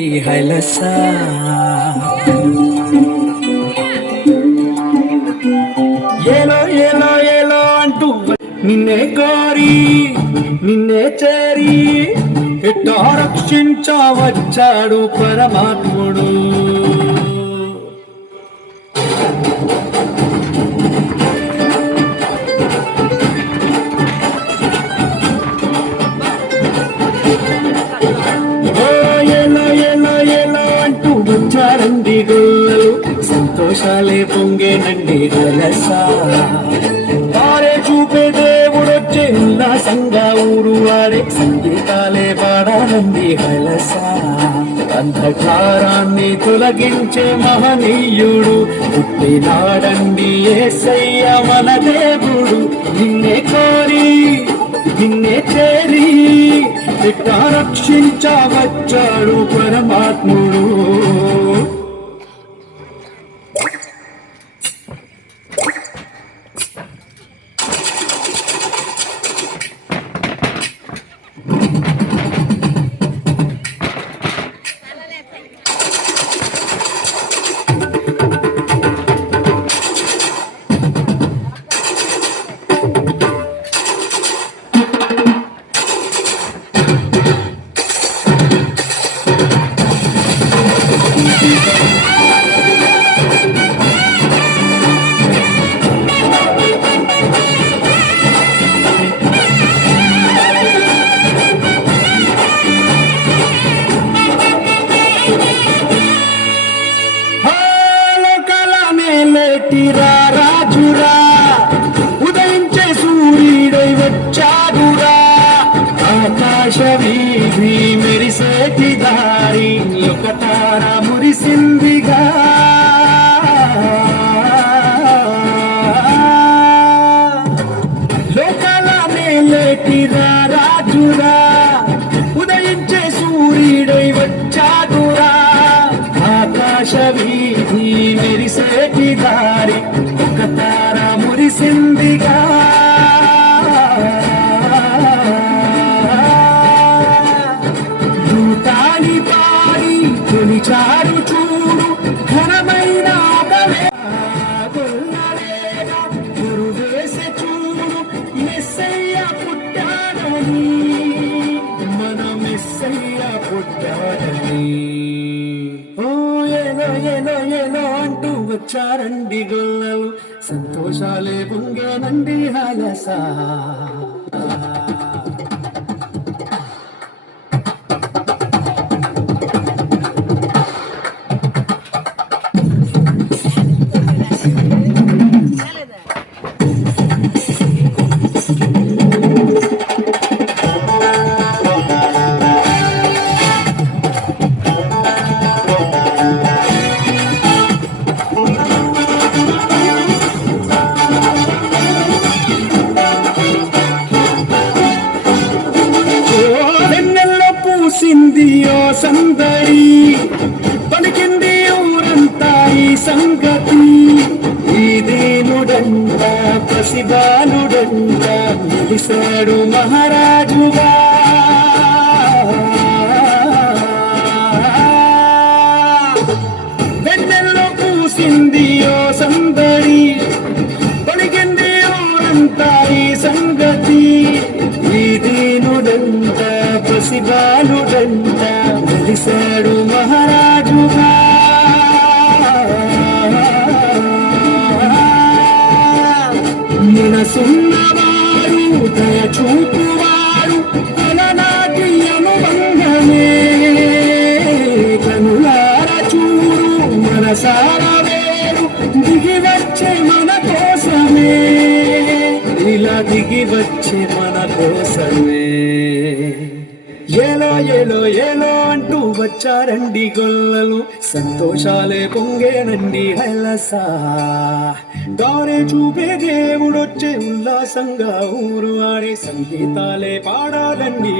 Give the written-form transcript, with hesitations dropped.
చూపేదేవుడొచ్చేనండి హైలస. ఏలో ఏలో ఏలో అంటూ నిన్నే కోరి నిన్నే చేరి ఎట్టో రక్షించవచ్చాడు పరమాత్ముడు. వచ్చారండి గొల్లలు సంతోషాలే పొంగేనండి హైలస. వారే చూపే దేవుడొచ్చే ఉల్లాసంగా ఊరు వాడే సంగీతాలే పాడాలండి హైలస. అంధకారాన్ని తొలగించే మహనీయుడు పుట్టినాడండి యేసయ్య మన దేవుడు. నిన్నే కోరి నిన్నే చేరి ఇట్టా రక్షించవచ్చాడు పరమాత్ముడు. రాజురా ఉదయించే సూర్యుడై వచ్చాడురా. ఆకాశ వీధి మెరిసేటి దారి ఒక తార మురిసిందిగా. లోకాల నేలేటిరా రాజురా ఉదయించే సూర్యుడై వచ్చాడురా. ఆకాశ వీధి మెరిసేటి దారి ఒక తార మురిసిందిగా. దూతాని పాడి కొలిచారు చూడు ఘనమైన గురువేసే చూడు మెస్సయ్య పుట్టాడని మన మెస్సయ్య పుట్టాడని. ఏలో ఏలో అంటూ వచ్చారండి గొల్లలు సంతోషాలే పొంగేనండి హైలస. పూసిందియో సందడి పలికింది ఊరంతా ఈ సంగతి. ఈదేనుడంట పసిబాలుడంట నిలిసాడు మహారాజుగా. వెన్నెల్లో పూసిందియో సందడి పలికింది ఊరంతా ఈ సంగతి. ఈదేనుడంట పసిబాలుడంట నిలిసాడు మహారాజుగా. మనసున్నవారు దయ చూపువారు అలనాటి అనుబంధమే. కనులార చూడు మనసార వేరు దిగి వచ్చే మన కోసమే. ఇలా దిగి వచ్చే మన కోసమే. ఏలో ఏలో ఏలో అంటూ వచ్చారండి గొల్లలు సంతోషాలే పొంగేనండి హైలస. దారే చూపే దేవుడొచ్చే ఉల్లాసంగా ఊరు ఆడే సంగీతాలే పాడాలండి.